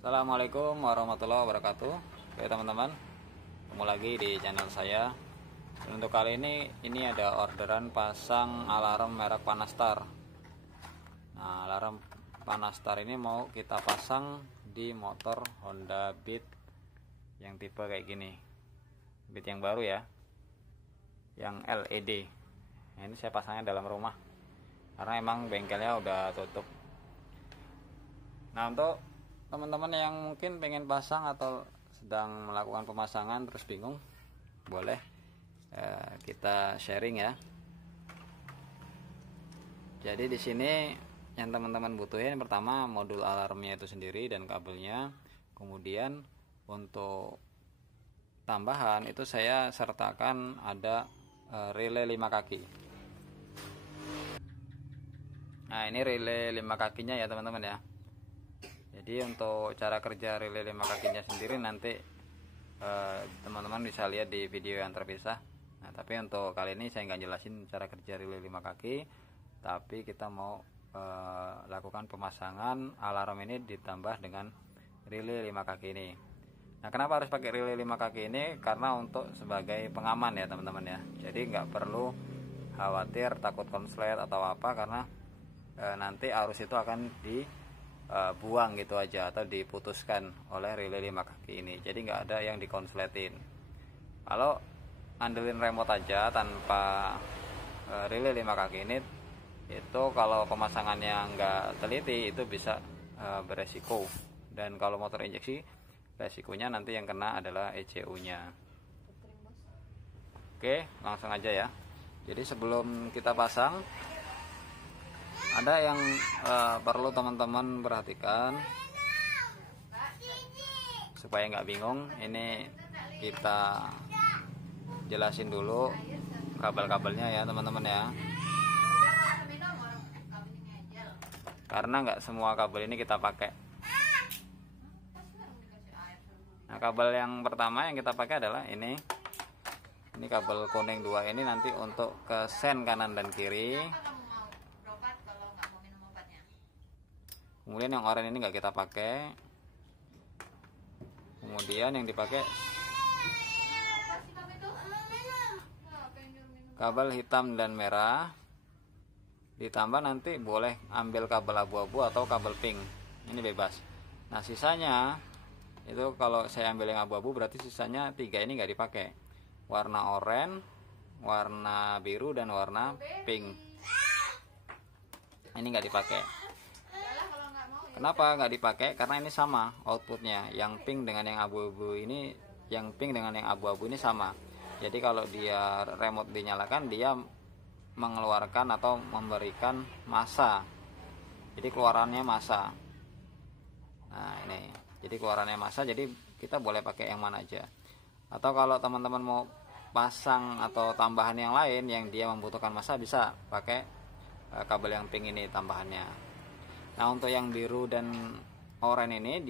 Assalamualaikum warahmatullahi wabarakatuh. Oke teman-teman, ketemu lagi di channel saya. Dan untuk kali ini ada orderan pasang alarm merek Panastar. Nah, alarm Panastar ini mau kita pasang di motor Honda Beat yang tipe kayak gini, Beat yang baru ya, yang LED. Nah, ini saya pasangnya dalam rumah karena emang bengkelnya udah tutup. Nah, untuk teman-teman yang mungkin pengen pasang atau sedang melakukan pemasangan terus bingung, boleh kita sharing ya. Jadi di sini yang teman-teman butuhin pertama modul alarmnya itu sendiri dan kabelnya. Kemudian untuk tambahan itu saya sertakan ada relay 5 kaki. Nah, ini relay 5 kakinya ya teman-teman ya. Jadi untuk cara kerja relay 5 kakinya sendiri nanti teman-teman bisa lihat di video yang terpisah. Nah, tapi untuk kali ini saya nggak jelasin cara kerja relay 5 kaki, tapi kita mau lakukan pemasangan alarm ini ditambah dengan relay 5 kaki ini. Nah, kenapa harus pakai relay 5 kaki ini? Karena untuk sebagai pengaman ya teman-teman ya. Jadi nggak perlu khawatir takut konslet atau apa, karena nanti arus itu akan dibuang gitu aja atau diputuskan oleh relay 5 kaki ini. Jadi nggak ada yang dikonsletin. Kalau andelin remote aja tanpa relay 5 kaki ini, itu kalau pemasangannya nggak teliti itu bisa beresiko. Dan kalau motor injeksi, resikonya nanti yang kena adalah ECU nya. Oke, langsung aja ya. Jadi sebelum kita pasang, ada yang perlu teman-teman perhatikan supaya nggak bingung. Ini kita jelasin dulu kabel-kabelnya ya teman-teman ya, karena nggak semua kabel ini kita pakai. Nah, kabel yang pertama yang kita pakai adalah ini kabel kuning 2 ini nanti untuk ke sen kanan dan kiri. Kemudian yang oranye ini nggak kita pakai. Kemudian yang dipakai kabel hitam dan merah. Ditambah nanti boleh ambil kabel abu-abu atau kabel pink, ini bebas. Nah, sisanya itu kalau saya ambil yang abu-abu berarti sisanya 3 ini nggak dipakai. Warna oranye, warna biru, dan warna pink ini nggak dipakai. Kenapa nggak dipakai? Karena ini sama outputnya, yang pink dengan yang abu-abu ini, yang pink dengan yang abu-abu ini sama. Jadi kalau dia remote dinyalakan, dia mengeluarkan atau memberikan massa. Jadi keluarannya massa. Nah, ini. Jadi keluarannya massa, jadi kita boleh pakai yang mana aja. Atau kalau teman-teman mau pasang atau tambahan yang lain yang dia membutuhkan massa, bisa pakai kabel yang pink ini tambahannya. Nah, untuk yang biru dan oranye ini,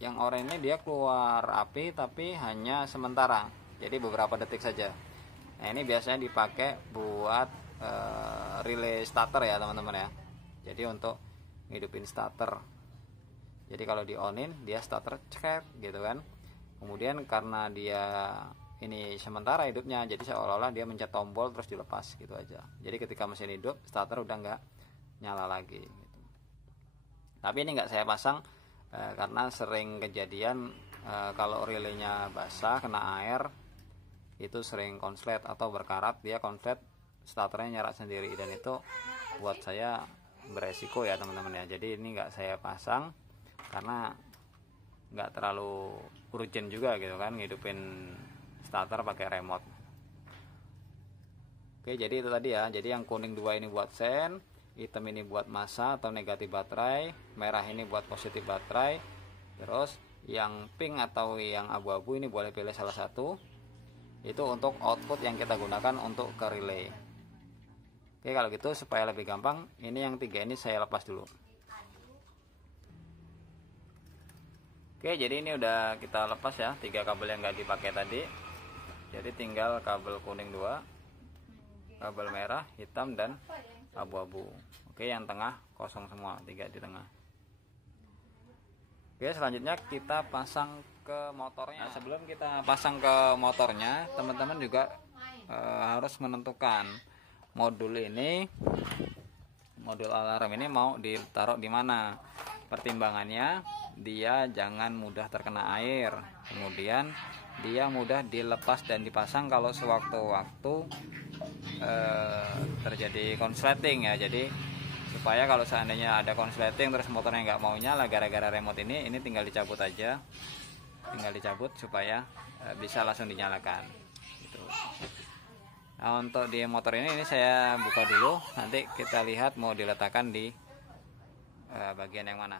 yang oranye ini dia keluar api tapi hanya sementara. Jadi beberapa detik saja. Nah, ini biasanya dipakai buat relay starter ya teman-teman ya. Jadi untuk ngidupin starter. Jadi kalau di onin dia starter cek gitu kan. Kemudian karena dia ini sementara hidupnya, jadi seolah-olah dia mencet tombol terus dilepas gitu aja. Jadi ketika mesin hidup, starter udah nggak nyala lagi gitu. Tapi ini nggak saya pasang karena sering kejadian kalau relaynya basah kena air itu sering konslet atau berkarat, dia konslet starternya nyala sendiri, dan itu buat saya beresiko ya teman-teman ya. Jadi ini nggak saya pasang karena nggak terlalu urgent juga gitu kan ngidupin starter pakai remote. Oke, jadi itu tadi ya. Jadi yang kuning 2 ini buat sen, hitam ini buat massa atau negatif baterai, merah ini buat positif baterai. Terus yang pink atau yang abu-abu ini boleh pilih salah satu. Itu untuk output yang kita gunakan untuk ke relay. Oke, kalau gitu supaya lebih gampang, ini yang 3 ini saya lepas dulu. Oke, jadi ini udah kita lepas ya 3 kabel yang nggak dipakai tadi. Jadi tinggal kabel kuning 2, kabel merah, hitam, dan abu-abu. Oke, yang tengah kosong semua, 3 di tengah. Oke, selanjutnya kita pasang ke motornya. Nah, sebelum kita pasang ke motornya, teman-teman juga harus menentukan modul alarm ini mau ditaruh di mana. Pertimbangannya, dia jangan mudah terkena air, kemudian dia mudah dilepas dan dipasang kalau sewaktu-waktu terjadi konsleting ya. Jadi supaya kalau seandainya ada konsleting terus motornya nggak mau nyala gara-gara remote ini tinggal dicabut aja, supaya bisa langsung dinyalakan gitu. Nah, untuk di motor ini saya buka dulu, nanti kita lihat mau diletakkan di bagian yang mana.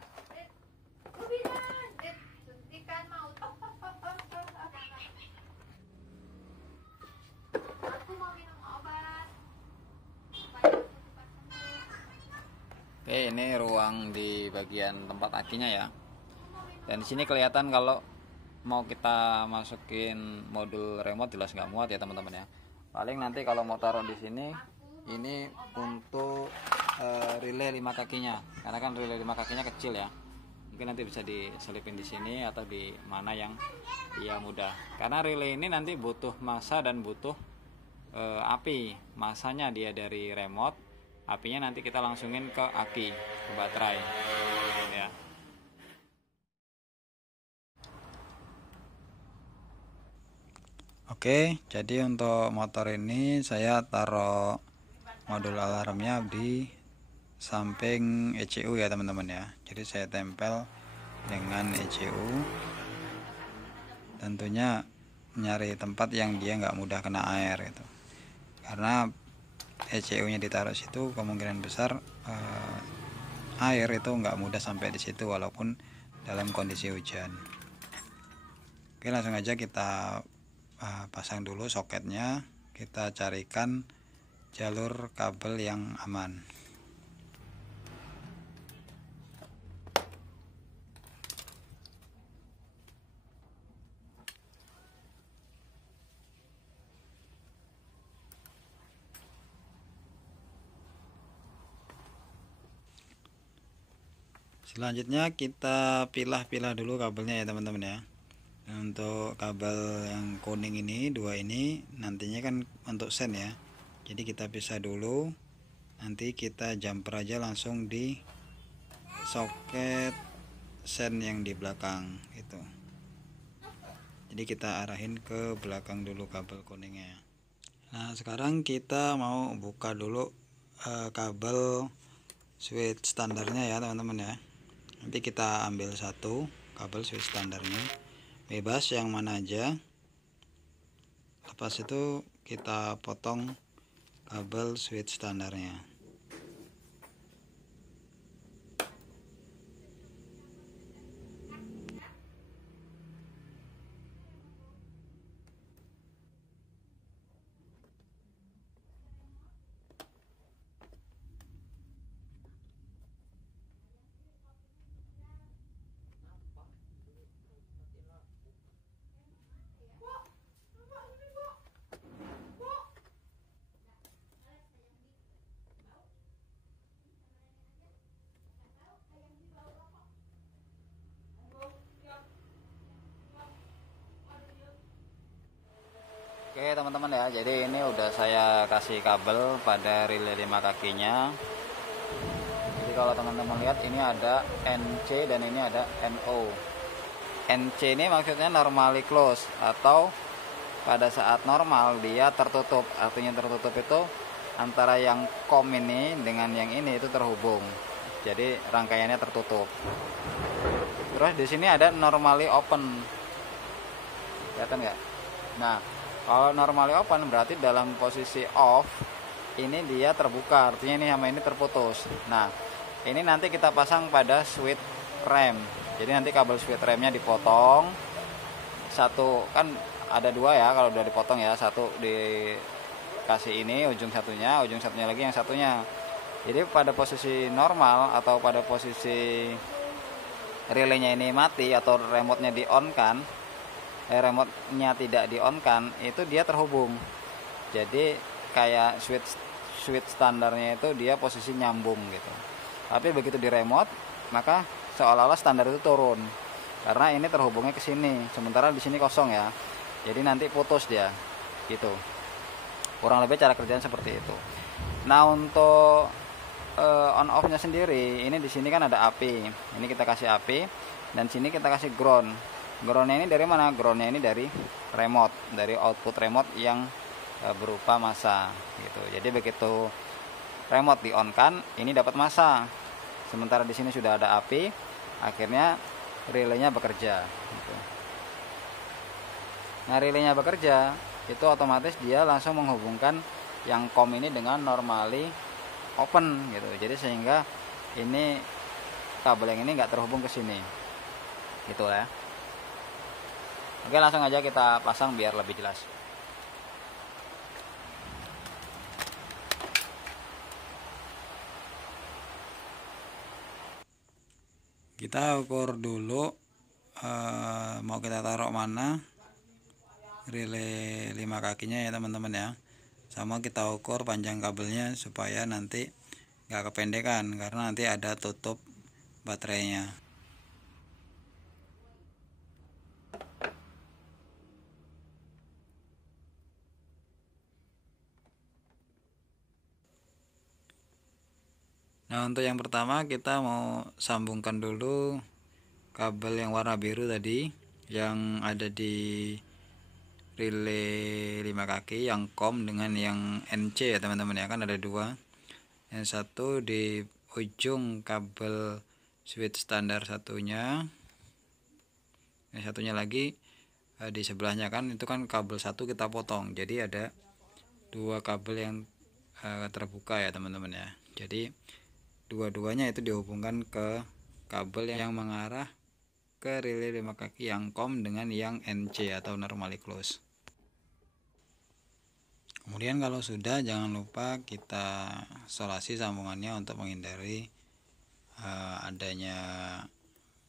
Oke, ini ruang di bagian tempat akinya ya. Dan di sini kelihatan kalau mau kita masukin modul remote jelas nggak muat ya teman-teman ya. Paling nanti kalau mau taruh di sini, ini untuk relay 5 kakinya, karena kan relay 5 kakinya kecil ya. Mungkin nanti bisa diselipin di sini atau di mana yang dia mudah. Karena relay ini nanti butuh massa dan butuh api. Masanya dia dari remote, apinya nanti kita langsungin ke aki, ke baterai ya. Oke, jadi untuk motor ini saya taruh modul alarmnya di samping ECU ya teman-teman ya. Jadi saya tempel dengan ECU, tentunya nyari tempat yang dia nggak mudah kena air gitu. Karena ECU nya ditaruh situ, kemungkinan besar air itu nggak mudah sampai di situ walaupun dalam kondisi hujan. Oke, langsung aja kita pasang dulu soketnya. Kita carikan jalur kabel yang aman. Selanjutnya kita pilah-pilah dulu kabelnya ya teman-teman ya. Untuk kabel yang kuning ini, 2 ini nantinya kan untuk sen ya. Jadi kita pisah dulu. Nanti kita jumper aja langsung di soket sen yang di belakang gitu. Jadi kita arahin ke belakang dulu kabel kuningnya. Nah, sekarang kita mau buka dulu kabel switch standarnya ya teman-teman ya. Nanti kita ambil satu kabel switch standarnya, bebas yang mana aja. Lepas itu kita potong kabel switch standarnya. Oke teman-teman ya, jadi ini udah saya kasih kabel pada relay 5 kakinya. Jadi kalau teman-teman lihat ini ada NC dan ini ada NO. NC ini maksudnya normally close, atau pada saat normal dia tertutup. Artinya tertutup itu antara yang COM ini dengan yang ini itu terhubung. Jadi rangkaiannya tertutup. Terus di sini ada normally open. Kelihatan nggak? Nah, kalau normally open berarti dalam posisi off ini dia terbuka, artinya ini sama ini terputus. Nah, ini nanti kita pasang pada switch rem. Jadi nanti kabel switch remnya dipotong. Satu kan ada 2 ya kalau udah dipotong ya. Satu dikasih ini ujung satunya lagi yang satunya. Jadi pada posisi normal atau pada posisi relaynya ini mati atau remote-nya di on kan, remote-nya tidak di on kan, itu dia terhubung. Jadi kayak switch standarnya itu dia posisi nyambung gitu. Tapi begitu di remote, maka seolah-olah standar itu turun. karena ini terhubungnya ke sini, sementara di sini kosong ya. Jadi nanti putus dia, gitu. Kurang lebih cara kerjanya seperti itu. Nah untuk on off-nya sendiri, ini di sini kan ada api. Ini kita kasih api, dan sini kita kasih ground. Groundnya ini dari mana? Groundnya ini dari remote, dari output remote yang berupa massa, gitu. Jadi begitu remote di on kan, ini dapat massa. Sementara di sini sudah ada api, akhirnya relaynya bekerja. Gitu. Nah relaynya bekerja, itu otomatis dia langsung menghubungkan yang COM ini dengan normally open gitu. Jadi sehingga ini kabel yang ini nggak terhubung ke sini, gitu ya. Oke, langsung aja kita pasang biar lebih jelas. Kita ukur dulu mau kita taruh mana relay 5 kakinya ya teman-teman ya. Sama kita ukur panjang kabelnya supaya nanti nggak kependekan, karena nanti ada tutup baterainya. Nah untuk yang pertama kita mau sambungkan dulu kabel yang warna biru tadi yang ada di relay 5 kaki yang COM dengan yang NC ya teman-teman ya, kan ada dua. Yang satu di ujung kabel switch standar satunya, yang satunya lagi di sebelahnya, kan itu kan kabel satu kita potong, jadi ada dua kabel yang terbuka ya teman-teman ya. Jadi dua-duanya itu dihubungkan ke kabel yang mengarah ke relay 5 kaki yang COM dengan yang NC atau normally close. Kemudian kalau sudah, jangan lupa kita solasi sambungannya untuk menghindari adanya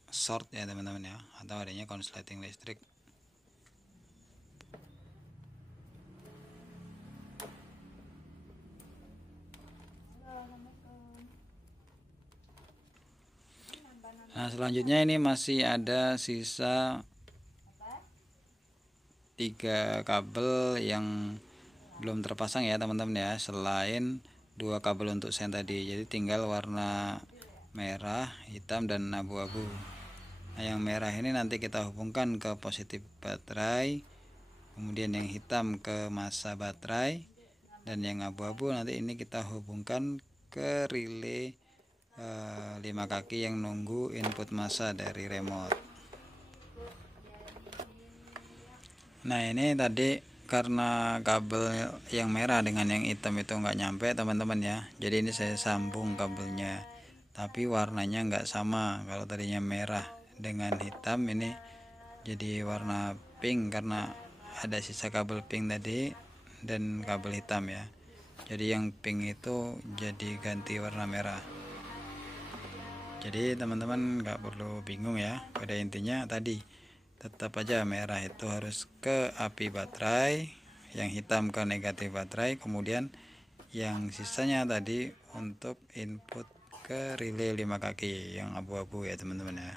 short ya teman-teman ya, atau adanya konsleting listrik. Nah selanjutnya ini masih ada sisa 3 kabel yang belum terpasang ya teman-teman ya, selain 2 kabel untuk sen tadi. Jadi tinggal warna merah, hitam, dan abu-abu. Nah yang merah ini nanti kita hubungkan ke positif baterai, kemudian yang hitam ke massa baterai, dan yang abu-abu nanti ini kita hubungkan ke relay 5 kaki yang nunggu input massa dari remote. Nah ini tadi karena kabel yang merah dengan yang hitam itu nggak nyampe teman-teman ya, jadi ini saya sambung kabelnya, tapi warnanya nggak sama. Kalau tadinya merah dengan hitam, ini jadi warna pink karena ada sisa kabel pink tadi dan kabel hitam ya. Jadi yang pink itu jadi ganti warna merah. Jadi teman-teman nggak perlu bingung ya, pada intinya tadi tetap aja merah itu harus ke api baterai, yang hitam ke negatif baterai, kemudian yang sisanya tadi untuk input ke relay 5 kaki yang abu-abu ya teman-teman ya.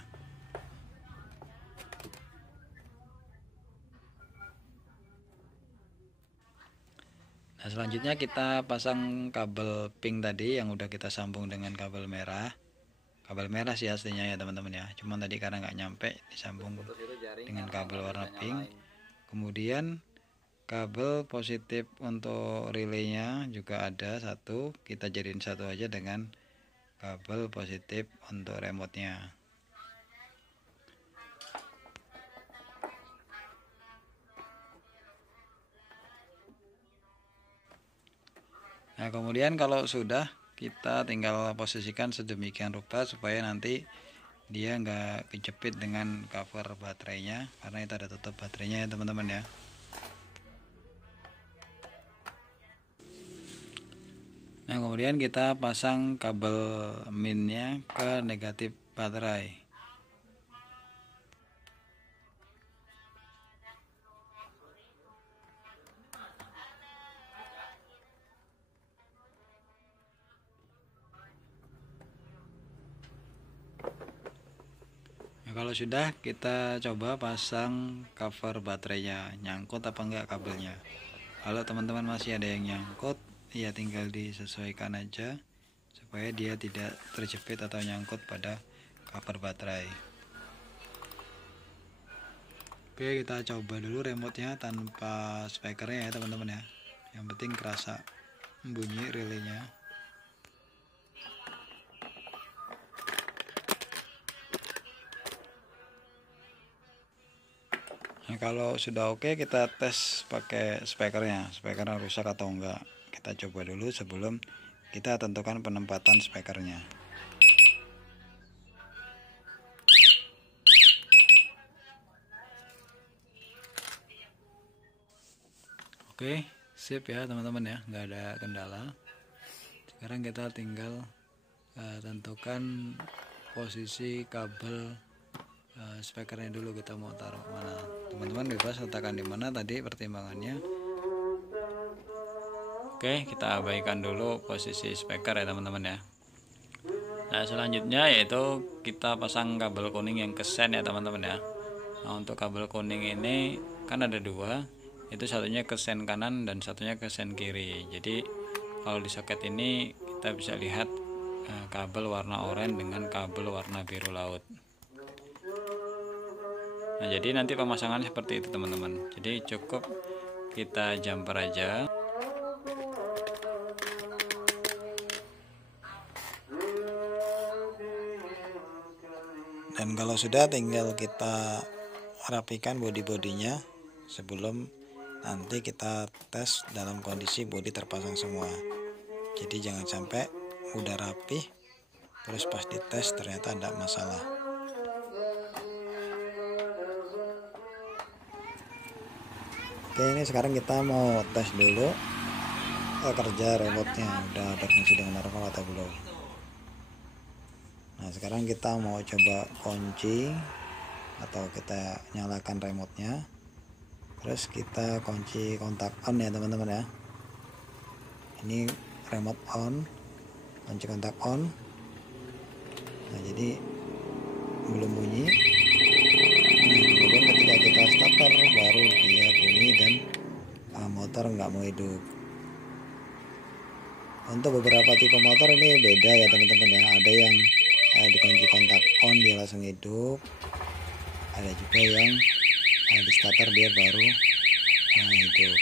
Nah selanjutnya kita pasang kabel pink tadi yang udah kita sambung dengan kabel merah. Kabel merah sih aslinya ya teman-teman ya, cuman tadi karena nggak nyampe disambung dengan kabel warna pink. Kemudian kabel positif untuk relaynya juga ada satu, kita jadiin satu aja dengan kabel positif untuk remote-nya. Nah kemudian kalau sudah, kita tinggal posisikan sedemikian rupa supaya nanti dia nggak kejepit dengan cover baterainya, karena itu ada tutup baterainya ya teman-teman ya. Nah kemudian kita pasang kabel minnya ke negatif baterai. Nah, kalau sudah, kita coba pasang cover baterainya, nyangkut apa enggak kabelnya. Kalau teman-teman masih ada yang nyangkut, ya tinggal disesuaikan aja supaya dia tidak terjepit atau nyangkut pada cover baterai. Oke, kita coba dulu remote-nya tanpa speakernya ya teman-teman ya. Yang penting kerasa bunyi relaynya. Nah, kalau sudah oke, kita tes pakai speakernya, speakernya rusak atau enggak. Kita coba dulu sebelum kita tentukan penempatan speakernya. Oke, sip ya teman-teman ya, nggak ada kendala. Sekarang kita tinggal tentukan posisi kabel speakernya dulu, kita mau taruh mana. Teman-teman bebas letakkan di mana tadi pertimbangannya. Oke, kita abaikan dulu posisi speaker ya teman-teman ya. Nah, selanjutnya yaitu kita pasang kabel kuning yang ke sen ya teman-teman ya. Nah, untuk kabel kuning ini kan ada dua, itu satunya ke sen kanan dan satunya ke sen kiri. Jadi kalau di soket ini kita bisa lihat kabel warna oranye dengan kabel warna biru laut. Nah, jadi nanti pemasangannya seperti itu teman-teman. Jadi cukup kita jumper aja. Dan kalau sudah, tinggal kita rapikan bodi-bodinya sebelum nanti kita tes dalam kondisi bodi terpasang semua. Jadi jangan sampai udah rapi terus pas dites ternyata ada masalah. Oke, ini sekarang kita mau tes dulu kerja remote-nya udah berfungsi dengan normal atau belum. Nah, sekarang kita mau coba kunci atau kita nyalakan remote-nya. Terus kita kunci kontak on ya teman-teman ya. Ini remote on, kunci kontak on. Nah, jadi belum bunyi. Nah, kemudian ketika kita starter baru dia bunyi dan motor nggak mau hidup. Untuk beberapa tipe motor ini beda ya teman-teman ya. Ada yang dikunci kontak on dia langsung hidup. Ada juga yang di starter dia baru hidup.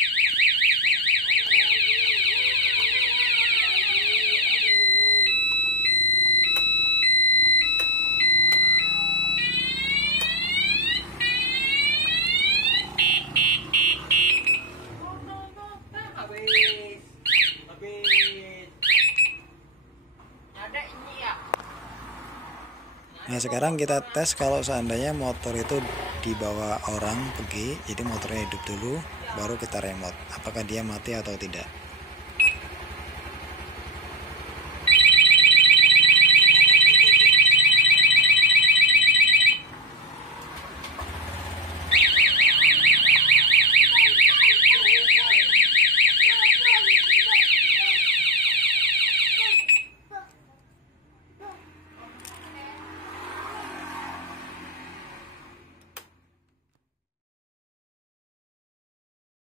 Nah, sekarang kita tes kalau seandainya motor itu dibawa orang pergi, jadi motornya hidup dulu, baru kita remote. Apakah dia mati atau tidak?